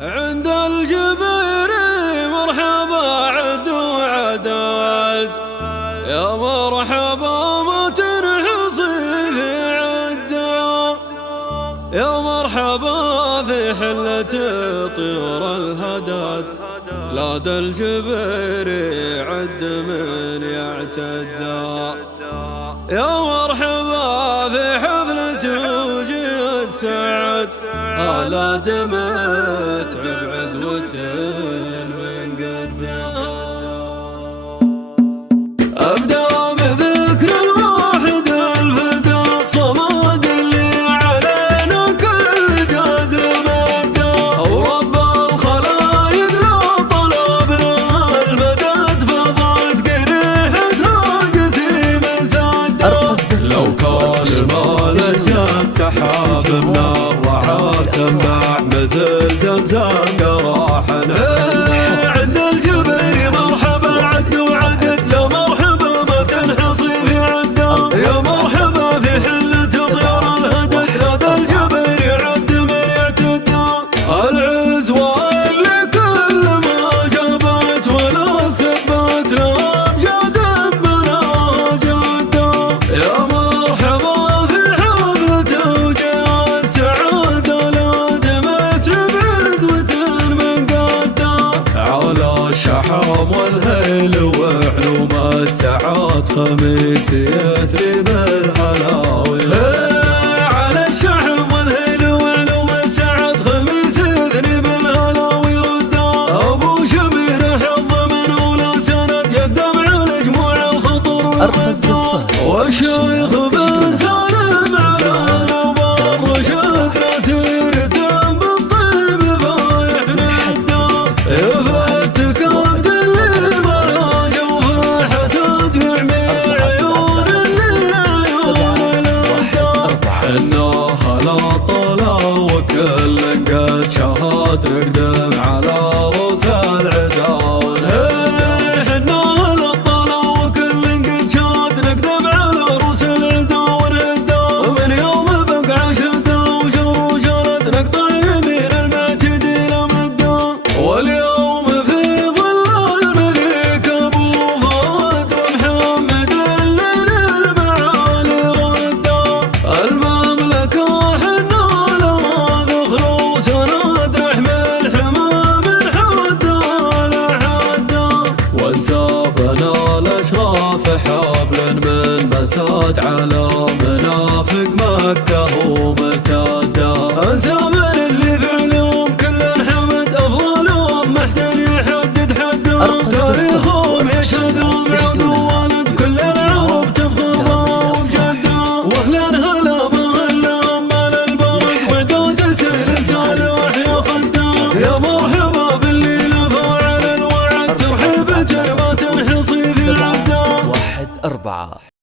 عند الجبر مرحبا عد وعداد، يا مرحبا ما تنحصي في عدا، يا مرحبا في حلة طيور الهداد. لاد الجبر عد من يعتدى، يا مرحبا في حفلة وجه السعد. على دمت بعزوة من قدام، أبدأ بذكر الواحد الفدا الصمد اللي علينا كل جزر مدى، ورب الخلايق لا طلبنا المدد فضلت قريحتها قسيم سدا. لو كان المال جاء سحاب من تنبع مثل زمزم قراحنا. عند الجبر مرحبا عد وعدد، لا مرحبا ما تنحصي في عدا، يا مرحبا في حلة طيور الهدد. لدى الجبر عد من يعتدى، العزوة اللي كل ما جابت ولا ثبت لا أمجاد بنا جدا، يا مرحبا في حفلة وجه السعد. الشحام والهيل وعلوم السعاد خميس يثرب الهلاوي. على الشحام والهيل وعلوم السعاد خميس يثرب الهلاوي. ردا ابو شمير حظ من اولى سند يقدم على جموع الخطر والردا، والشيخ بن سالم على نوبه الرشد لسيرته بالطيب فايح ندا. إنها لا طلا وكل قد شهاد نقدم على رؤوس العداون. إنها لا طلا وكل قد شهاد نقدم على رؤوس العداون. من يوم بقع شدة وشر شرد نقطع يمين المعتدي لمدا، واليوم في ظل الملك أبو فهد ومحمد للمعالي ردا. وانسابنا الاشراف حبل من مساد على منافق مكه ومتادا. انسابنا اللي فعلهم كل حمد افضلهم محتاج يحدد حدهم، تاريخهم يشهدهم عود وولد كل العرب تفخرهم جدا. واهلا هلا مهلا مال البرك وعداد سهل صالح يا خدام، يا مرحبا باللي لفى على الوعد ترحب ما تنحصي في العدا. 1 4